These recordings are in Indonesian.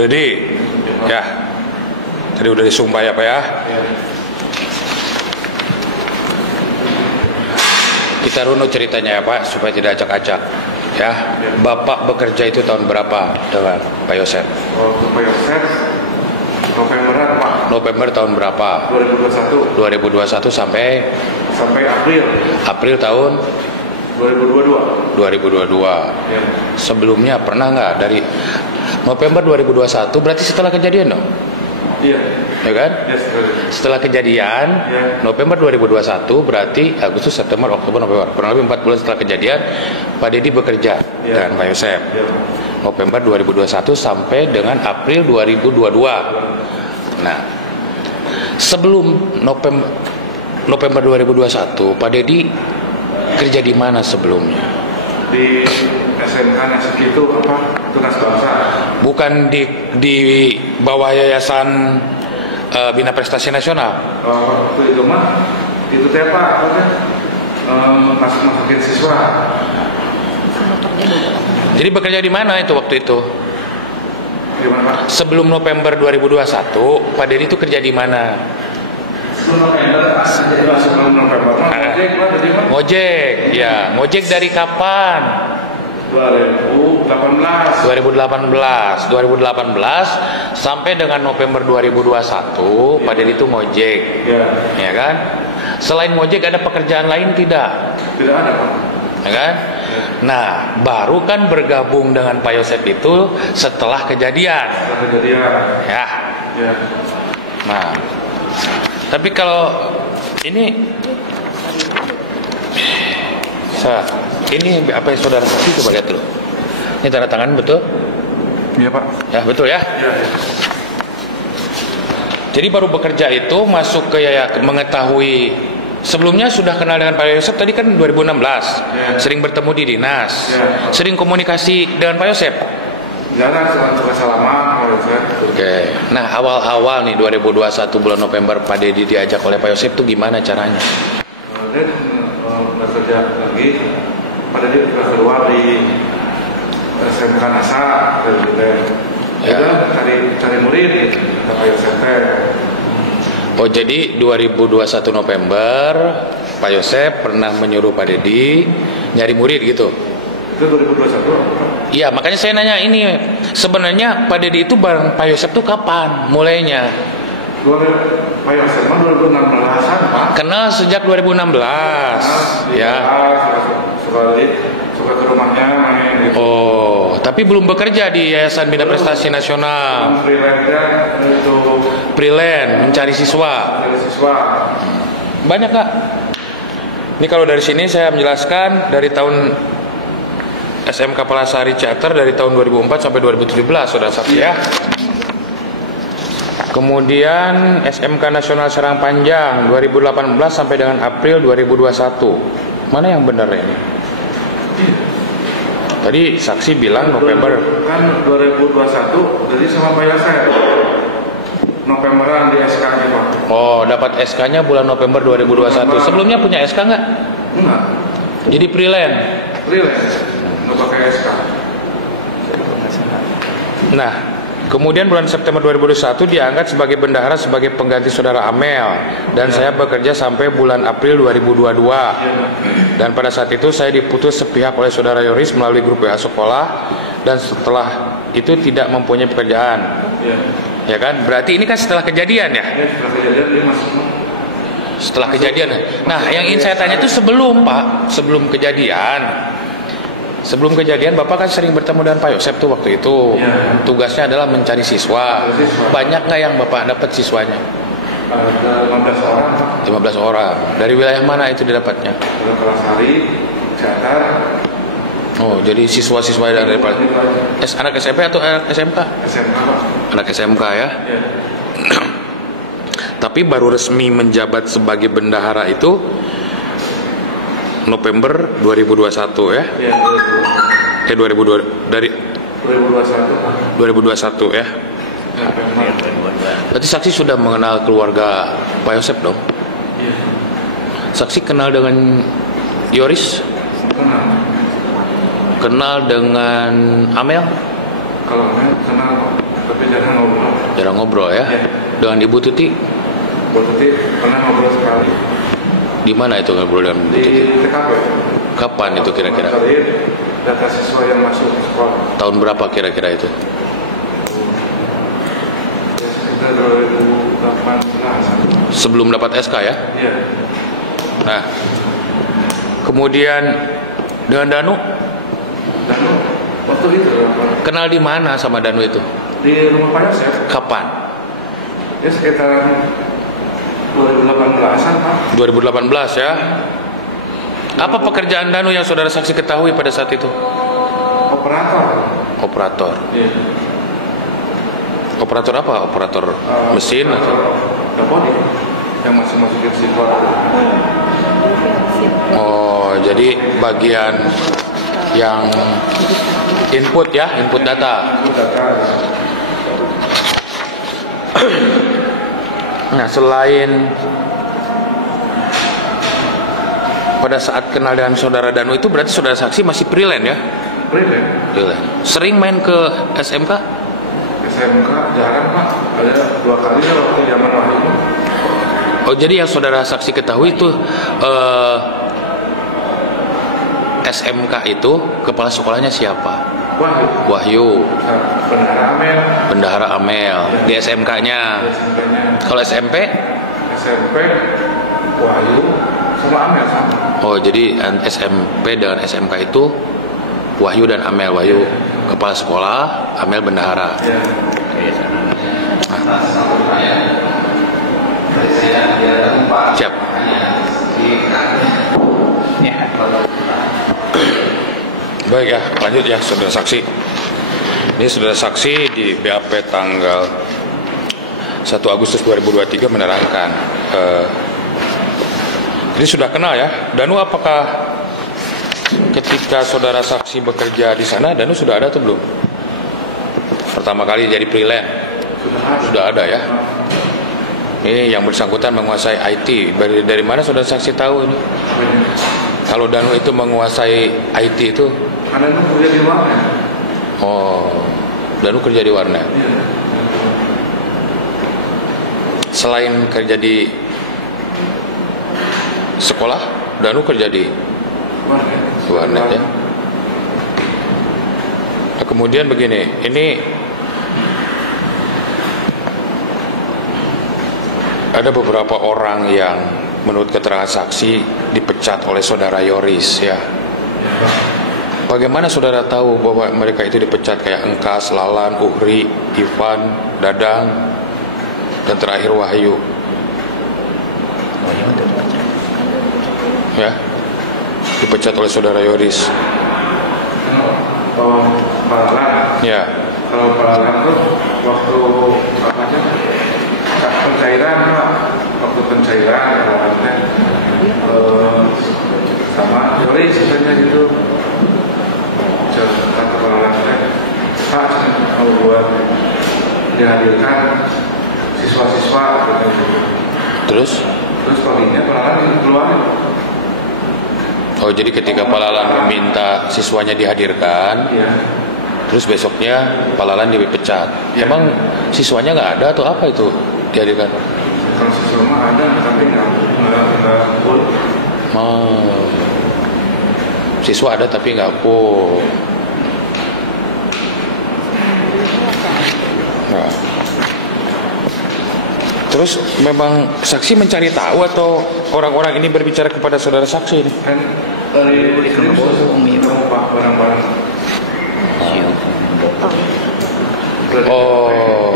Dedi, ya. Tadi udah disumpah ya Pak ya. Kita runut ceritanya ya Pak, supaya tidak acak-acak. Ya, Bapak bekerja itu tahun berapa dengan Pak Yosep? Pak Yosep Novemberan Pak. November tahun berapa? 2021. 2021 sampai April. April tahun 2022. 2022. Ya. Sebelumnya pernah nggak dari November 2021 berarti setelah kejadian dong? Iya. Ya kan? Yes, Setelah kejadian November 2021 berarti Agustus, September, Oktober, November. Kurang lebih 4 bulan setelah kejadian Pak Dedi bekerja dengan Pak Yosep. Ya. November 2021 sampai dengan April 2022. Nah, sebelum November 2021 Pak Dedi kerja di mana sebelumnya? Di SMK Nasuki itu apa? Tunas Bangsa. Bukan di bawah Yayasan Bina Prestasi Nasional. Waktu itu mah itu teh Pak, apa teh? Masukin siswa. Jadi bekerja di mana itu waktu itu? Di mana Pak? Sebelum November 2021 Pak Dedi itu kerja di mana? Sebelum November ngojek Pak, jadi Pak. Ngojek, ya. Ngojek dari kapan? 2018 sampai dengan November 2021 Pak Dedi itu ngojek, ya kan? Selain ngojek ada pekerjaan lain tidak? Tidak ada Pak. Ya kan? Nah, baru kan bergabung dengan Pak Yosep itu setelah kejadian. Ya. Nah, tapi kalau ini ini apa yang saudara kasih, coba lihat dulu. Ini tanda tangan betul? Iya Pak. Ya betul ya. Iya. Jadi baru bekerja itu masuk ke mengetahui. Sebelumnya sudah kenal dengan Pak Yosep tadi kan 2016. Sering bertemu di dinas. Sering komunikasi dengan Pak Yosep. Jarang, suka salaman Pak Yosep. Oke. Nah, awal-awal nih 2021 bulan November Pak Dedi diajak oleh Pak Yosep tuh gimana caranya? Dia bekerja lagi pada dia keluar di SMK NASA gitu. Udah cari murid gitu, Pak Yosep. Oh, jadi 2021 November Pak Yosep pernah menyuruh Pak Dedi nyari murid gitu. Itu 2021. Iya, makanya saya nanya ini, sebenarnya Pak Dedi itu bareng Pak Yosep tuh kapan mulainya? Pak Yosep mah 2016-an Pak. Kenal sejak 2016. Ya. Suka ke rumahnya main gitu. Oh, tapi belum bekerja di Yayasan Bina Prestasi Nasional. Freelance mencari siswa. Banyak Kak. Ini kalau dari sini saya menjelaskan dari tahun SMK Palasari Charter dari tahun 2004 sampai 2017 saudara saksi ya. Kemudian SMK Nasional Serang Panjang 2018 sampai dengan April 2021. Mana yang benar ini? Tadi saksi bilang November. Kan 2021 jadi sama Pak Yosep. Novemberan di SK-nya Pak. Oh, dapat SK-nya bulan November 2021. Sebelumnya punya SK nggak? Enggak. Jadi freelance. Nggak pakai SK. Nah, kemudian bulan September 2021 diangkat sebagai bendahara sebagai pengganti saudara Amel. Dan saya bekerja sampai bulan April 2022. Dan pada saat itu saya diputus sepihak oleh saudara Yoris melalui grup WA sekolah. Dan setelah itu tidak mempunyai pekerjaan. Ya kan? Berarti ini kan setelah kejadian ya? Setelah kejadian dia masuk. Setelah kejadian. Nah, yang ingin saya tanya itu sebelum Pak, sebelum kejadian. Sebelum kejadian Bapak kan sering bertemu dengan Pak Yosep tuh waktu itu. Tugasnya adalah mencari siswa. Banyak nggak yang Bapak dapat siswanya? Ada 15 orang. 15 orang. Dari wilayah mana itu didapatnya? Ada Palasari, Jatar. Oh, jadi siswa-siswa dari anak SMP atau anak SMK? SMK Pak. Anak SMK ya. Tapi baru resmi menjabat sebagai bendahara itu November 2021 ya? Iya, 2002 dari 2021. 2021 ya. Berarti saksi sudah mengenal keluarga Pak Yosep dong? Iya. Saksi kenal dengan Yoris? Kenal dengan Amel? Kalau Amel kenal, tapi Jarang ngobrol ya? Ya. Dengan Ibu Tuti? Bu Tuti pernah ngobrol sekali Di mana itu ngobrol dengan Ibu di Tuti? TKP. Kapan itu kira-kira? Monitoring data siswa yang masuk ke sekolah. Tahun berapa kira-kira itu? Ya, sekitar 2018. Sebelum dapat SK ya? Iya. Nah, kemudian dengan Danu, Dan waktu itu apa? kenal di mana sama Danu itu? Di rumah Pak Yosef. Kapan? Ya sekitar 2018an Pak. 2018 ya? Apa pekerjaan Danu yang saudara saksi ketahui pada saat itu? Operator. Operator. Iya. Operator apa? Operator mesin atau? Dapodi yang masih masukin siswa. Oh, jadi bagian yang input ya, input data. Data. Nah, selain pada saat kenal dengan saudara Danu itu berarti saudara saksi masih freelance ya? Freelance. Freelance. Sering main ke SMK? SMK jarang Pak. Ada 2 kali ya waktu zaman Wahyu. Oh, jadi yang saudara saksi ketahui itu SMK itu kepala sekolahnya siapa? Wahyu. Wahyu. Bendahara Amel. Bendahara Amel di SMK-nya. SMK-nya. Kalau SMP? SMP Wahyu sama Amel sama. Oh, jadi SMP dengan SMK itu Wahyu dan Amel. Wahyu kepala sekolah, Amel bendahara. Ya. Siap. Baik ya, lanjut ya saudara saksi. Ini saudara saksi di BAP tanggal 1 Agustus 2023 menerangkan ini sudah kenal ya. Danu, apakah ketika saudara saksi bekerja di sana Danu sudah ada atau belum? Pertama kali jadi freelance sudah ada ya. Ini yang bersangkutan menguasai IT. Dari mana saudara saksi tahu ini? Kalau Danu itu menguasai IT itu? Karena itu kerja di warnet. Oh, Danu kerja di warnet. Iya. Selain kerja di sekolah, Danu kerja di warnet ya. Nah, kemudian begini, ini ada beberapa orang yang menurut keterangan saksi dipecat oleh saudara Yoris ya. Bagaimana saudara tahu bahwa mereka itu dipecat, kayak Engkas, Lalan, Uhri, Ivan, Dadang, dan terakhir Wahyu? Ya, dipecat oleh saudara Yoris. Kalau Palalan, Ya, kalau Palalan tuh waktu apa aja? Pencairan Pak. Waktu pencairan Palalan sama Yoris katanya gitu. Kata Palalan Pak, kalau buat dihadirkan siswa-siswa gitu. terus? Terus paginya Palalan keluarin. Oh, jadi ketika Palalan meminta siswanya dihadirkan, Iya. terus besoknya Palalan dipecat. Ya. Emang siswanya nggak ada atau apa itu dihadirkan? Kalau siswa mah ada tapi nggak full. Oh, siswa ada tapi nggak full. Nah. Terus memang saksi mencari tahu atau orang-orang ini berbicara kepada saudara saksi ini? Kan dari barang-barang. Oh.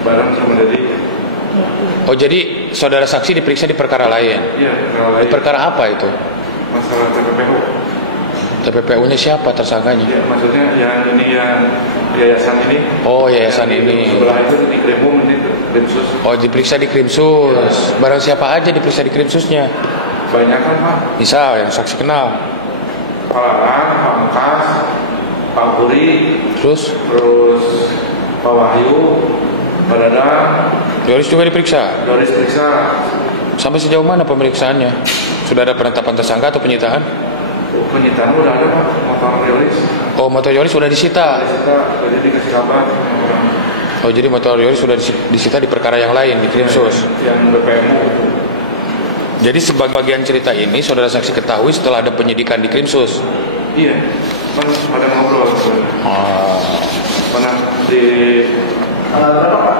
Barang sama dari. Oh, jadi saudara saksi diperiksa di perkara lain. Iya, kalau Di perkara apa itu? masalah TPPU. TPPU-nya siapa tersangkanya? Ya, maksudnya yang ini yang yayasan ini. Oh, yayasan ini. Sebelah itu di Kremum ini Krimsus. Oh, diperiksa di Krimsus. Barang siapa aja diperiksa di Krimsusnya? Banyak kan Pak. Misal yang saksi kenal. Palalan, Pak Engkas, Pak Puri, Terus Pak Wahyu, Pak Dadang, Yoris juga diperiksa. Yoris periksa. Sampai sejauh mana pemeriksaannya? Sudah ada penetapan tersangka atau penyitaan? Penyitaan udah ada Pak, motor Yoris. Oh, motor Yoris sudah disita. Kita jadi dikasih kabar sama orang. Oh, jadi motor Yoris sudah disita di perkara yang lain, di Krimsus. Yang BPMU. Jadi sebagian cerita ini saudara saksi ketahui setelah ada penyidikan di Krimsus. Iya, kan pada ngobrol. Pernah di berapa Pak?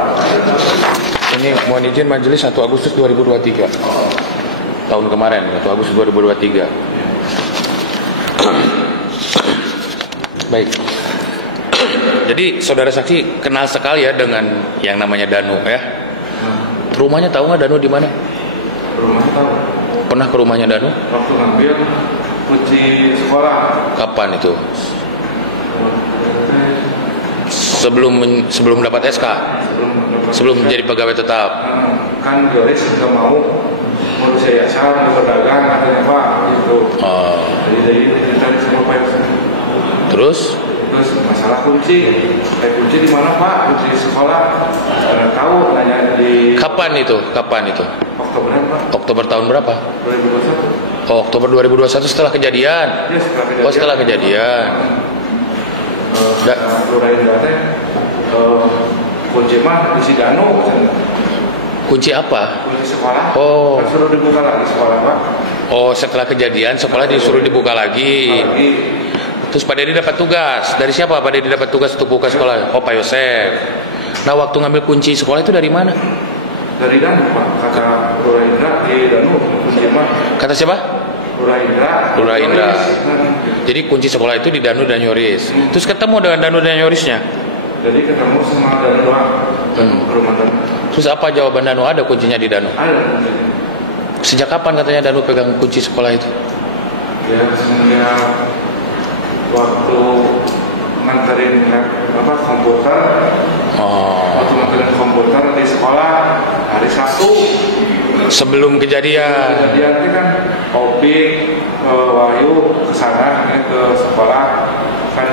Ini mohon izin majelis 1 Agustus 2023. Tahun kemarin, 1 Agustus 2023. Baik. Jadi saudara saksi kenal sekali ya dengan yang namanya Danu ya. Rumahnya tahu nggak Danu di mana? Rumahnya tahu. Pernah ke rumahnya Danu? Waktu ngambil kunci sekolah. Kapan itu? Sebelum dapat SK? Sebelum menjadi pegawai tetap? Kan Yoris nggak mau saya yayasan, berdagang, katanya Pak, gitu. Jadi ditanya sama Pak Yoris. Terus masalah kunci di mana Pak? Kunci sekolah. Karena tahu nanya di. Kapan itu? Oktober Pak. Oktober tahun berapa? 2021. Oh, Oktober 2021 setelah kejadian. Ya, setelah kejadian. Oh, setelah kejadian. Kunci mah kunci Danu. Kunci apa? Kunci sekolah. Oh. Kan suruh dibuka lagi sekolah Pak. Oh, setelah kejadian sekolah disuruh dibuka lagi. Terus Pak Dedi dapat tugas. Dari siapa Pak Dedi dapat tugas untuk buka sekolah? Oh, Pak Yosef. Nah, waktu ngambil kunci sekolah itu dari mana? Dari Danu Pak. Kata Lura Indra di Danu kunci mah. Kata siapa? Lura Indra. Jadi kunci sekolah itu di Danu dan Yoris. Terus ketemu dengan Danu dan Yorisnya? Jadi ketemu sama Danu doang. Ke rumah Danu. Terus apa jawaban Danu? Ada kuncinya di Danu? Ada. Sejak kapan katanya Danu pegang kunci sekolah itu? Ya, semenjak waktu nganterin komputer. Waktu nganterin komputer di sekolah hari Sabtu. Sebelum kejadian. Kejadian itu kan Opi, Wahyu kesana ke sekolah kan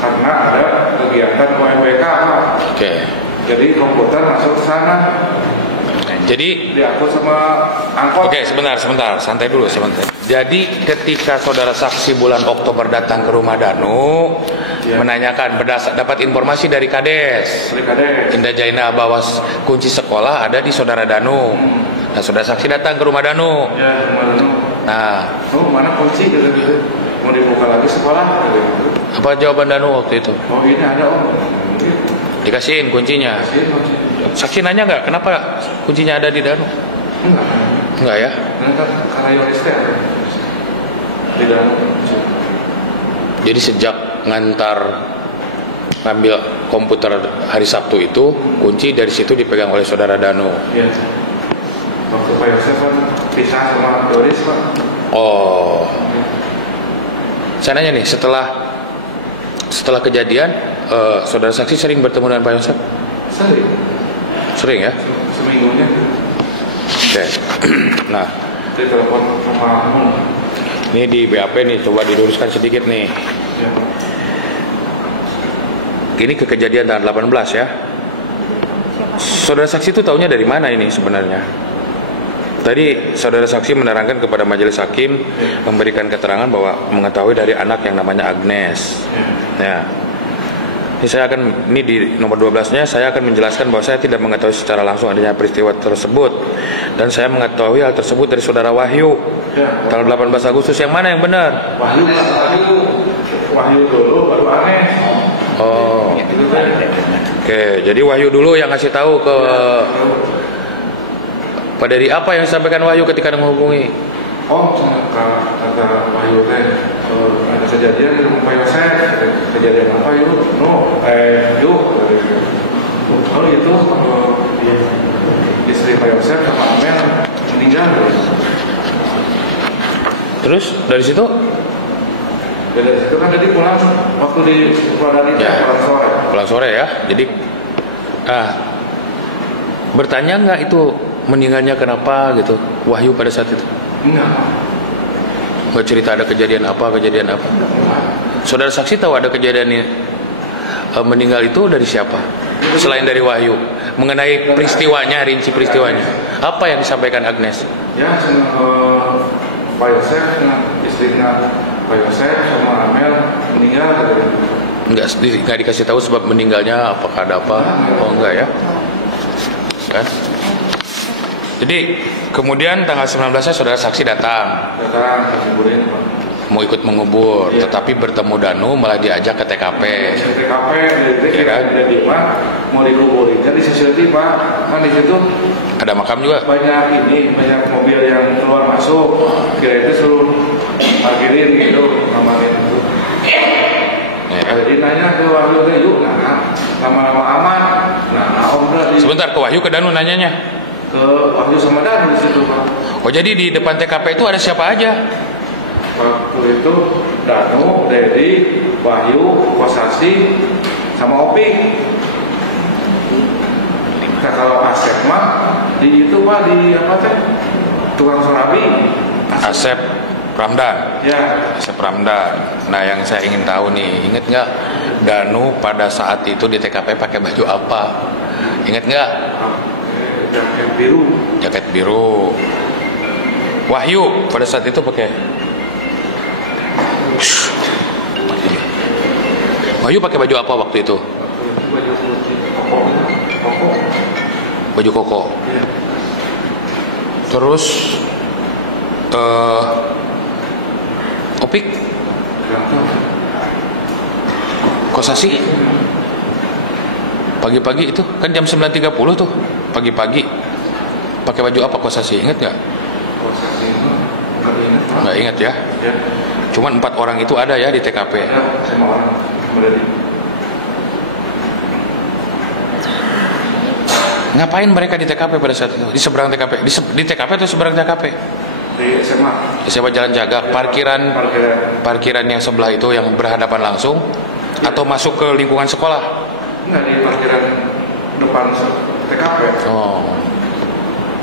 karena ada kegiatan UMBK Pak. Oke. Jadi komputer masuk ke sana. Jadi diangkut sama angkot. Oke, sebentar, santai dulu sebentar. Jadi ketika saudara saksi bulan Oktober datang ke rumah Danu, menanyakan dapat informasi dari Kades. Indah Jaina bahwa kunci sekolah ada di saudara Danu. Nah, saudara saksi datang ke rumah Danu. Ya, rumah Danu. Nah, mana kunci gitu. Mau dibuka lagi sekolah gitu. Apa jawaban Danu waktu itu? Oh, ini ada Om. Dikasihin kuncinya. Saksi nanya nggak kenapa kuncinya ada di Danu? Enggak ya? Karena Yoris ada di Danu. Jadi sejak ngambil komputer hari Sabtu itu, kunci dari situ dipegang oleh saudara Danu. Iya. Waktu Pak Yosef kan pisah sama Yoris Pak. Oh. Saya nanya nih, setelah kejadian, saudara saksi sering bertemu dengan Pak Yosef? Sering ya? Seminggunya. Oke. Nah, dia telepon sama ini di BAP nih, coba diluruskan sedikit nih. Ya. Ini kejadian tanggal 18 ya. Saudara saksi itu taunya dari mana ini sebenarnya? Tadi saudara saksi menerangkan kepada majelis hakim, memberikan keterangan bahwa mengetahui dari anak yang namanya Agnes. Ya. Ini di nomor 12-nya saya akan menjelaskan bahwa saya tidak mengetahui secara langsung adanya peristiwa tersebut, dan saya mengetahui hal tersebut dari saudara Wahyu. Tanggal 18 Agustus yang mana yang benar? Wahyu dulu baru Agnes. Oh. Oke, jadi Wahyu dulu yang ngasih tahu ke Pak Dedi. Apa yang disampaikan Wahyu ketika menghubungi? Oh, kata Wahyu ada kejadian di rumah Pak Yosef. Kejadian apa yuk? Yuk. Oh itu istri Pak Yosef sama Amel meninggal. Terus dari situ? Dari situ kan tadi pulang waktu di pulang sore ya. Jadi bertanya nggak itu meninggalnya kenapa gitu Wahyu pada saat itu? Nggak cerita ada kejadian apa? Saudara saksi tahu ada kejadian ini, meninggal itu dari siapa? Selain dari Wahyu, mengenai peristiwanya, rinci peristiwanya, apa yang disampaikan Agnes? Ya, Pak Yosef, istrinya Pak Yosef sama Amel meninggal. nggak dikasih tahu sebab meninggalnya, apakah ada apa? Oh enggak ya, kan? Jadi kemudian tanggal 19 saudara saksi datang mau ikut mengubur, ya. Tetapi bertemu Danu malah diajak ke TKP. TKP, Ya kan? Mau dikuburin, jadi sesuatu Pak, kan di situ Ada makam juga. banyak mobil yang keluar masuk, kira itu suruh parkirin gitu, ngamarin itu. Ya. Jadi nanya ke Wahyu teh, yuk, lama-lama aman. Om tadi Sebentar, ke Wahyu, ke Danu nanyanya. ke Wahyu sama Danu di situ Pak. Oh, jadi di depan TKP itu ada siapa aja? Waktu itu Danu, Dedi, Wahyu, Kosasi, sama Opi. Nah kalau Asep mah di itu Pak, di apa teh? Tukang surabi. Asep Ramdan. Ya. Asep Ramdan. Nah, yang saya ingin tahu nih, ingat nggak Danu pada saat itu di TKP pakai baju apa? Ingat nggak? Jaket biru. Jaket biru. Wahyu pada saat itu pakai. Wahyu pakai baju apa waktu itu? Baju koko. Baju koko. Ya. Terus Opik, Kosasi pagi-pagi itu kan jam 9.30 tuh, pagi-pagi pakai baju apa Kosasi, ingat nggak? Kosasi itu nggak ingat Pak. Nggak ingat ya. Ya. Cuman 4 orang itu ada ya di TKP. Ya, sama orang berarti. Ngapain mereka di TKP pada saat itu? Di seberang TKP, di TKP atau seberang TKP? Di SMA. Siapa Jalan Jaga, parkiran yang sebelah itu yang berhadapan langsung, atau masuk ke lingkungan sekolah? Enggak, di parkiran depan TKP. Oh,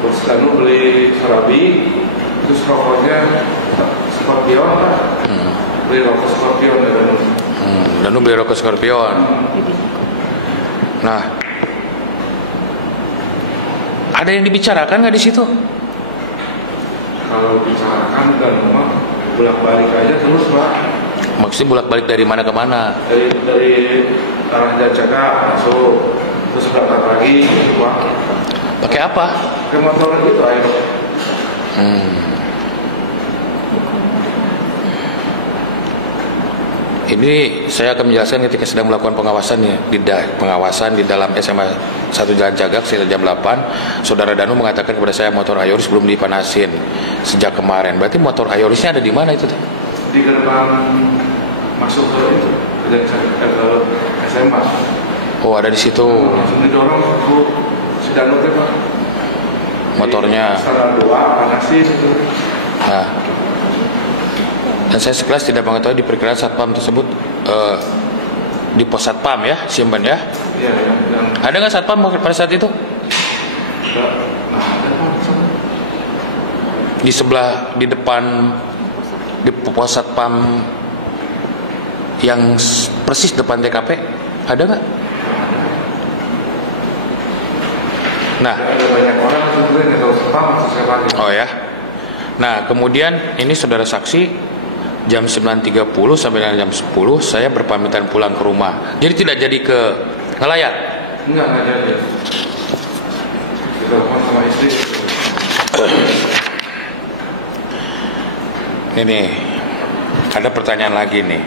Terus Danu beli surabi, terus rokoknya Scorpion Pak. Beli rokok Scorpion dari Danu. Danu beli rokok Scorpion. Nah, ada yang dibicarakan nggak di situ? Kalau bicarakan dan rumah bolak-balik aja terus Pak. Maksudnya bolak-balik dari mana ke mana? Dari arah Jaga masuk, terus berangkat lagi gitu Pak. Pakai apa? Ke motor gitu ayo. Ini saya akan menjelaskan ketika sedang melakukan pengawasan di dalam SMA 1 Jalan Cagak sekitar jam 8. Saudara Danu mengatakan kepada saya motor Ayoris belum dipanasin sejak kemarin. Berarti motor Ayorisnya ada di mana itu? Di gerbang masuk ke itu, ke SMA. Oh, ada di situ. Langsung didorong ke si Danu teh Pak. Motornya. Salah 2 panasin itu. Nah, dan saya sekelas tidak mengetahui diperkirakan satpam tersebut di pos satpam ya, simpan ya. Iya, yang Ada nggak satpam pada saat itu? Di sebelah, di depan, di pos satpam yang persis depan TKP, ada nggak? Nah, ada banyak orang sebetulnya nggak tahu sepam atau siapa lagi. oh ya. Nah, kemudian ini saudara saksi jam 9.30 sampai dengan jam 10 saya berpamitan pulang ke rumah. Jadi tidak jadi ke ngelayat. Enggak jadi. Ditelepon sama istri. Ini ada pertanyaan lagi nih.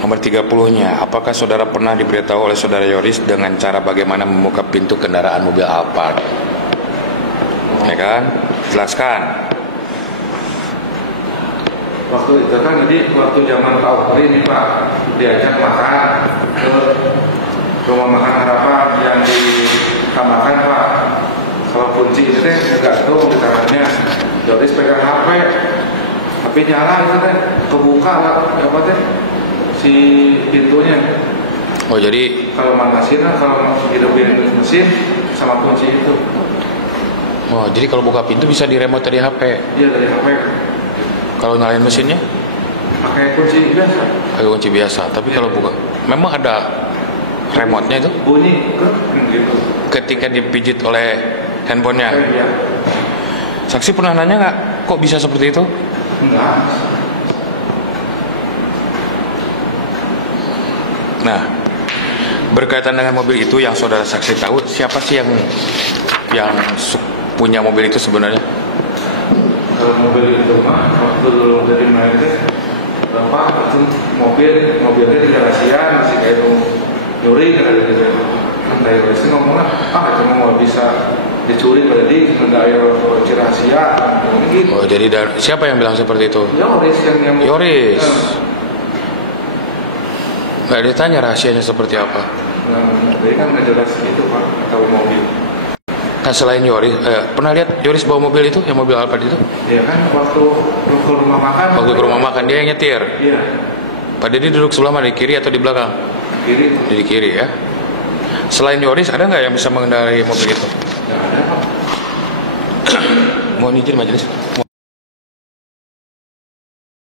Nomor 30-nya, apakah saudara pernah diberitahu oleh saudara Yoris dengan cara bagaimana membuka pintu kendaraan mobil Alphard? Ya kan? Jelaskan. Waktu itu kan jadi waktu zaman Pak Wakri ini Pak diajak makan ke rumah makan Harapan yang di Kamakan Pak. Kalau kunci itu teh tergantung di tangannya. Yoris pegang HP nyala itu teh kebuka apa teh si pintunya. Oh, jadi Kalau manasin kalau hidupin mesin sama kunci itu. oh, jadi kalau buka pintu bisa di remote dari HP. Iya dari HP. Kalau nyalain mesinnya Pakai kunci biasa. pakai kunci biasa. Tapi kalau buka, memang ada remote-nya itu Bunyi gitu. ketika dipijit oleh handphonenya. Iya. Saksi pernah nanya nggak, kok bisa seperti itu? Enggak. Nah, berkaitan dengan mobil itu yang saudara saksi tahu, siapa sih yang punya mobil itu sebenarnya? Kalau mobil itu mah waktu dari main teh bapak itu mobilnya di rahasia masih kayak nyuri kan gitu. Kan dari sih ngomongnya cuma mau bisa dicuri berarti nggak ada rahasia gitu. Oh, jadi siapa yang bilang seperti itu? Yoris yang Yoris. Nggak ditanya rahasianya seperti apa? Nah, jadi kan nggak jelas gitu pak, tahu mobil. Nah, selain Yoris, pernah lihat Yoris bawa mobil itu, yang mobil Alphard itu? Iya kan, waktu ke rumah makan. Waktu ke rumah makan dia yang nyetir. Iya. Pak Deddy duduk sebelah mana, di kiri atau di belakang? Kiri. Di kiri ya. Selain Yoris, ada nggak yang bisa mengendarai mobil itu? Nggak ada pak. Mohon izin majelis.